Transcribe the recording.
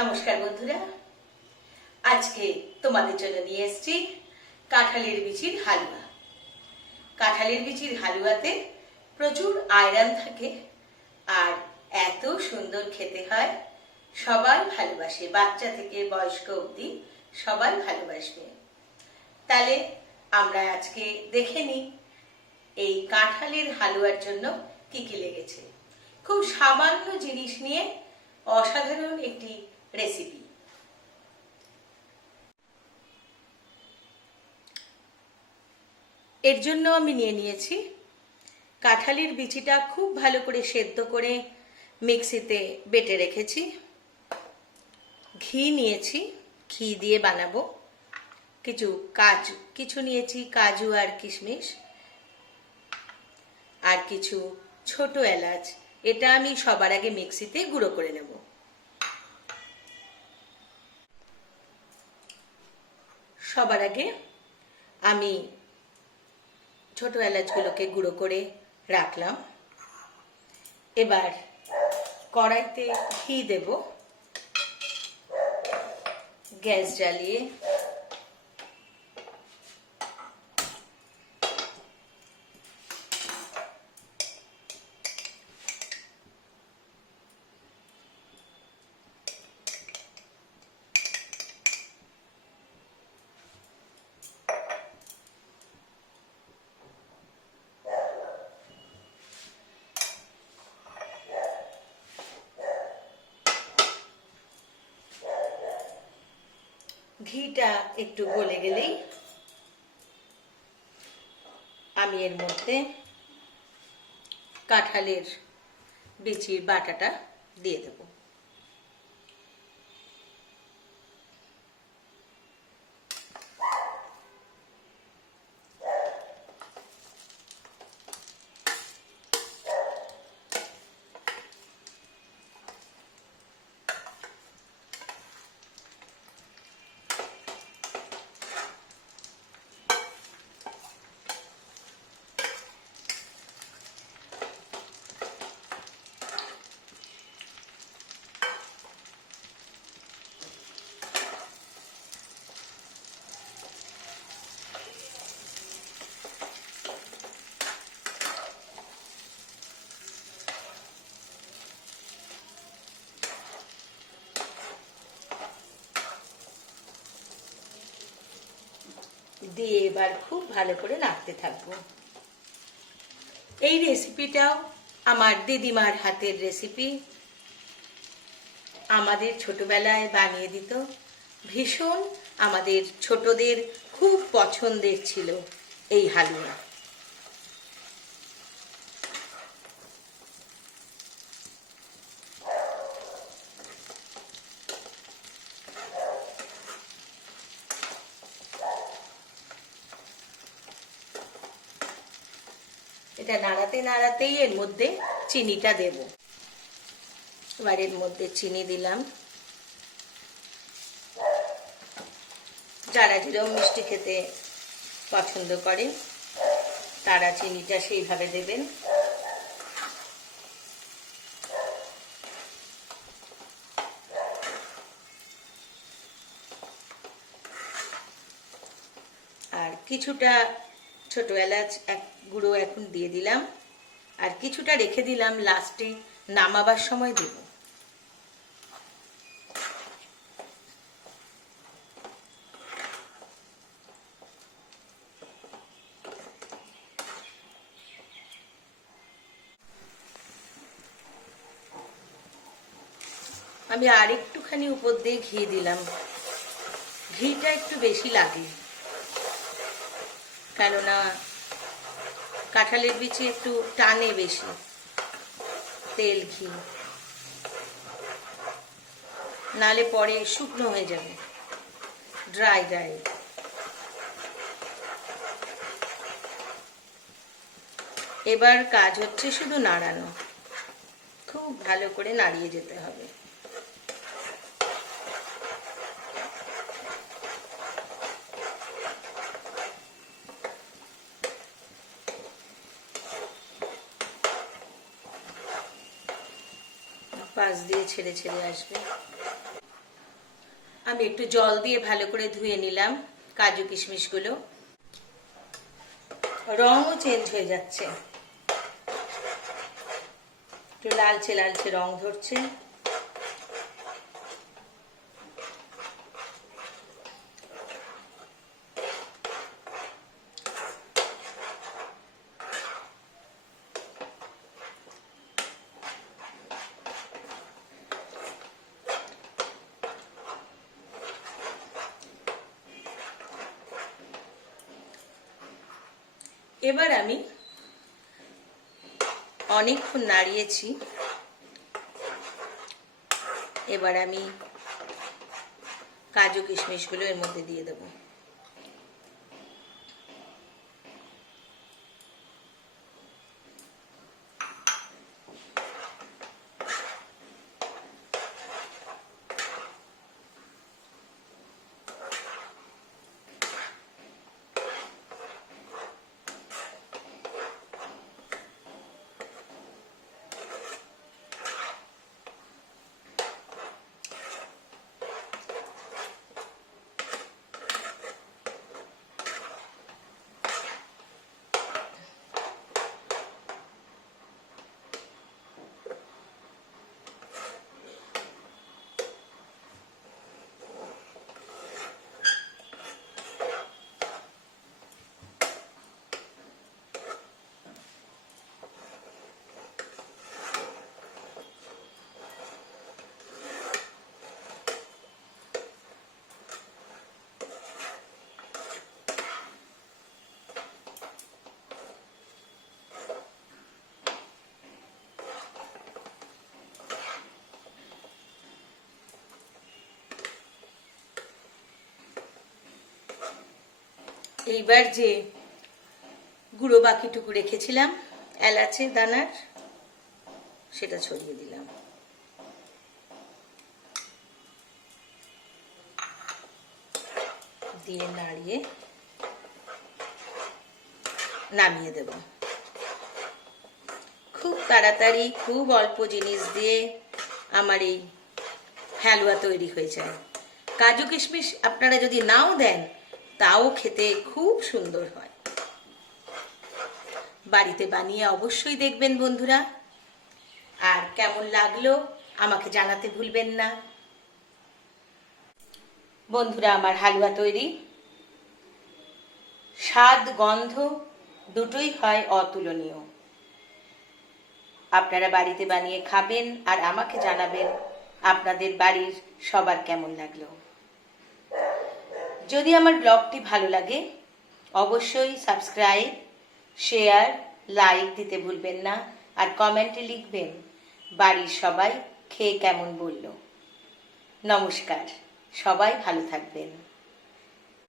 নমস্কার বন্ধুরা। আজকে তোমাদের জন্য নিয়ে এসেছি কাঁঠালের বিচির হালুয়া। কাঁঠালের বিচির হালুয়াতে প্রচুর আয়রন থাকে আর এত সুন্দর খেতে হয়, সবাই ভালোবাসে, বাচ্চা থেকে বয়স্ক অবধি সবাই ভালোবাসবে। তাহলে আমরা আজকে দেখে নিই এই কাঁঠালের হালুয়ার জন্য কি কি লেগেছে। খুব সামান্য জিনিস নিয়ে অসাধারণ একটি রেসিপি এর জন্য আমি নিয়ে নিয়েছি কাঁঠালির বিচিটা খুব ভালো করে সেদ্ধ করে মিক্সিতে বেটে রেখেছি। ঘি নিয়েছি, ঘি দিয়ে বানাবো। কিছু কাজু, কিছু নিয়েছি কাজু আর কিশমিশ। আর কিছু ছোট এলাচ, এটা আমি সবার আগে মিক্সিতে গুঁড়ো করে নেব। সবার আগে আমি ছোট এলাচগুলোকে গুঁড়ো করে রাখলাম। এবার কড়াইতে ঘি দেব। গ্যাস জ্বালিয়ে ঘিটা একটু গলে গেলেই আমি এর মধ্যে কাঁঠালের বিচির বাটাটা দিয়ে দেব। দিয়ে এবার খুব ভালো করে নাড়তে থাকব। এই রেসিপিটাও আমার দিদিমার হাতের রেসিপি আমাদের ছোটবেলায় বানিয়ে দিত। ভীষণ আমাদের ছোটদের খুব পছন্দের ছিল এই হালুয়া। এটা নাড়াতে নাড়াতেই এর মধ্যে চিনিটা দেব। এবার এর মধ্যে চিনি দিলাম। যারা যেরকম মিষ্টি খেতে পছন্দ করে, তারা চিনিটা সেইভাবে দেবেন। আর কিছুটা ছোট এলাচ, এক গুঁড়ো এখন দিয়ে দিলাম। আর কিছুটা রেখে দিলাম, লাস্টে নামাবার সময় দেব। আমি আর একটুখানি উপর দিয়ে ঘি দিলাম। ঘিটা একটু বেশি লাগে। কেননা কাঁঠালের বিচি একটু টানে বেশি, তেল, ঘি। নালে পরে শুকনো হয়ে যাবে ড্রাই ড্রাই এবার কাজ হচ্ছে শুধু নাড়ানো, খুব ভালো করে নাড়িয়ে যেতে হবে। পাশ দিয়ে ছেড়ে ছেড়ে আসবে। আমি একটু জল দিয়ে ভালো করে ধুয়ে নিলাম কাজু কিশমিশগুলো। রঙও চেঞ্জ হয়ে যাচ্ছে। একটু লালচে লালচে রং ধরছে। এবার আমি অনেকক্ষণ নাড়িয়েছি। এবার আমি কাজু কিশমিশগুলো এর মধ্যে দিয়ে দেবো। এইবার যে গুঁড়ো বাকিটুকু রেখেছিলাম এলাচের দানার, সেটা ছড়িয়ে দিলাম। দিয়ে নাড়িয়ে নামিয়ে দেব। খুব তাড়াতাড়ি, খুব অল্প জিনিস দিয়ে আমার এই হালুয়া তৈরি হয়ে যায়। কাজু কিশমিশ আপনারা যদি নাও দেন তাও খেতে খুব সুন্দর হয়। বাড়িতে বানিয়ে অবশ্যই দেখবেন বন্ধুরা। আর কেমন লাগল আমাকে জানাতে ভুলবেন না। বন্ধুরা, আমার হালুয়া তৈরি। স্বাদ, গন্ধ দুটোই হয় অতুলনীয়। আপনারা বাড়িতে বানিয়ে খাবেন আর আমাকে জানাবেন আপনাদের বাড়ির সবার কেমন লাগল। যদি আমার ব্লগটি ভালো লাগে, অবশ্যই সাবস্ক্রাইব, শেয়ার, লাইক দিতে ভুলবেন না, আর কমেন্টে লিখবেন, বাড়ির সবাই খেয়ে কেমন বলল। নমস্কার, সবাই ভালো থাকবেন।